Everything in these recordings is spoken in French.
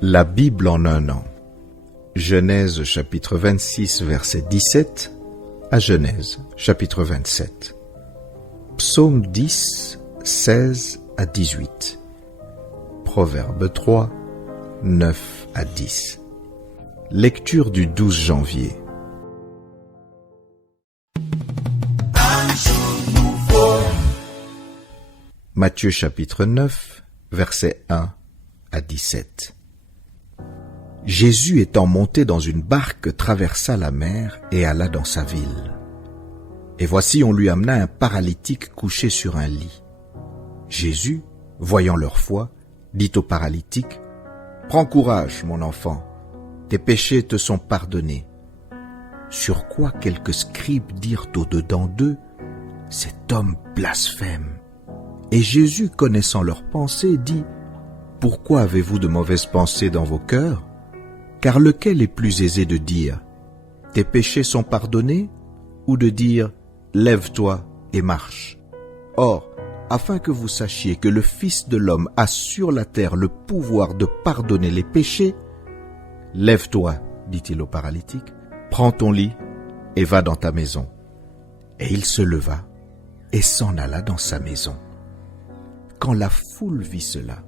La Bible en un an. Genèse chapitre 26 verset 17 à Genèse chapitre 27. Psaume 10, 16 à 18. Proverbe 3, 9 à 10. Lecture du 12 janvier. Matthieu chapitre 9, versets 1 à 17. Jésus étant monté dans une barque traversa la mer et alla dans sa ville. Et voici on lui amena un paralytique couché sur un lit. Jésus, voyant leur foi, dit au paralytique, « Prends courage, mon enfant, tes péchés te sont pardonnés. » Sur quoi quelques scribes dirent au-dedans d'eux, « Cet homme blasphème. » Et Jésus, connaissant leurs pensées, dit, « Pourquoi avez-vous de mauvaises pensées dans vos cœurs ? Car lequel est plus aisé de dire, « Tes péchés sont pardonnés » ou de dire, « Lève-toi et marche » ? Or, afin que vous sachiez que le Fils de l'homme a sur la terre le pouvoir de pardonner les péchés, « Lève-toi, dit-il au paralytique, prends ton lit et va dans ta maison. » Et il se leva et s'en alla dans sa maison. Quand la foule vit cela,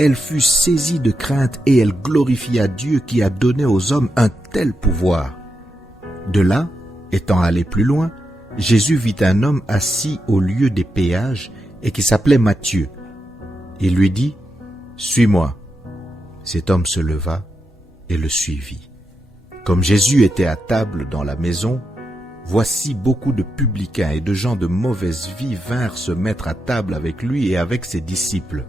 elle fut saisie de crainte et elle glorifia Dieu qui a donné aux hommes un tel pouvoir. De là, étant allé plus loin, Jésus vit un homme assis au lieu des péages et qui s'appelait Matthieu. Il lui dit, « Suis-moi. » Cet homme se leva et le suivit. Comme Jésus était à table dans la maison, voici beaucoup de publicains et de gens de mauvaise vie vinrent se mettre à table avec lui et avec ses disciples.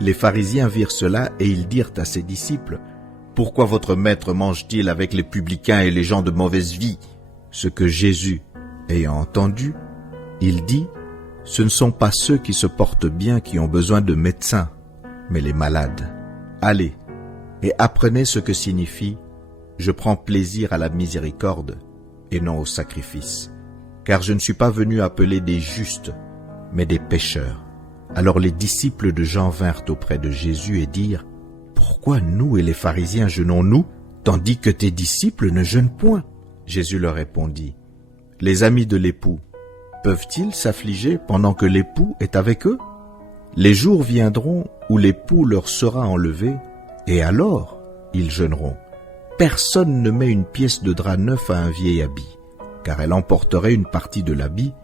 Les pharisiens virent cela et ils dirent à ses disciples, « Pourquoi votre maître mange-t-il avec les publicains et les gens de mauvaise vie ?» Ce que Jésus, ayant entendu, il dit, « Ce ne sont pas ceux qui se portent bien qui ont besoin de médecins, mais les malades. Allez et apprenez ce que signifie « Je prends plaisir à la miséricorde » et non au sacrifice. Car je ne suis pas venu appeler des justes, mais des pécheurs. » Alors les disciples de Jean vinrent auprès de Jésus et dirent, « Pourquoi nous et les pharisiens jeûnons-nous, tandis que tes disciples ne jeûnent point ?» Jésus leur répondit, « Les amis de l'époux peuvent-ils s'affliger pendant que l'époux est avec eux? Les jours viendront où l'époux leur sera enlevé, et alors ils jeûneront. Personne ne met une pièce de drap neuf à un vieil habit, car elle emporterait une partie de l'habit,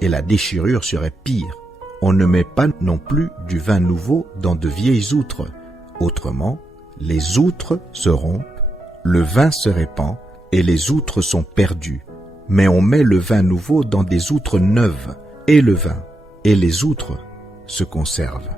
et la déchirure serait pire. On ne met pas non plus du vin nouveau dans de vieilles outres. Autrement, les outres se rompent, le vin se répand, et les outres sont perdues. Mais on met le vin nouveau dans des outres neuves, et le vin et les outres se conservent.